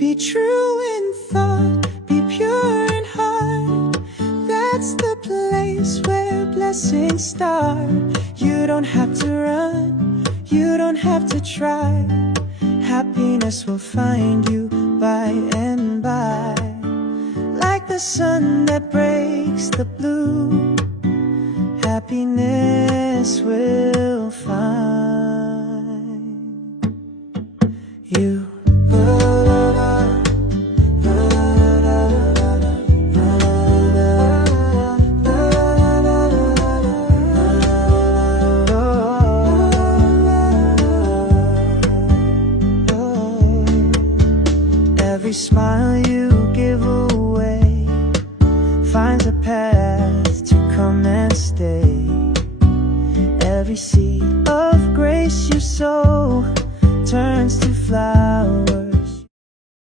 Be true in thought, be pure in heart. That's the place where blessings start. You don't have to run, you don't have to try. Happiness will find you by and by. Like the sun that breaks the blue, happiness will find you. Every smile you give away finds a path to come and stay. Every seed of grace you sow turns to flowers.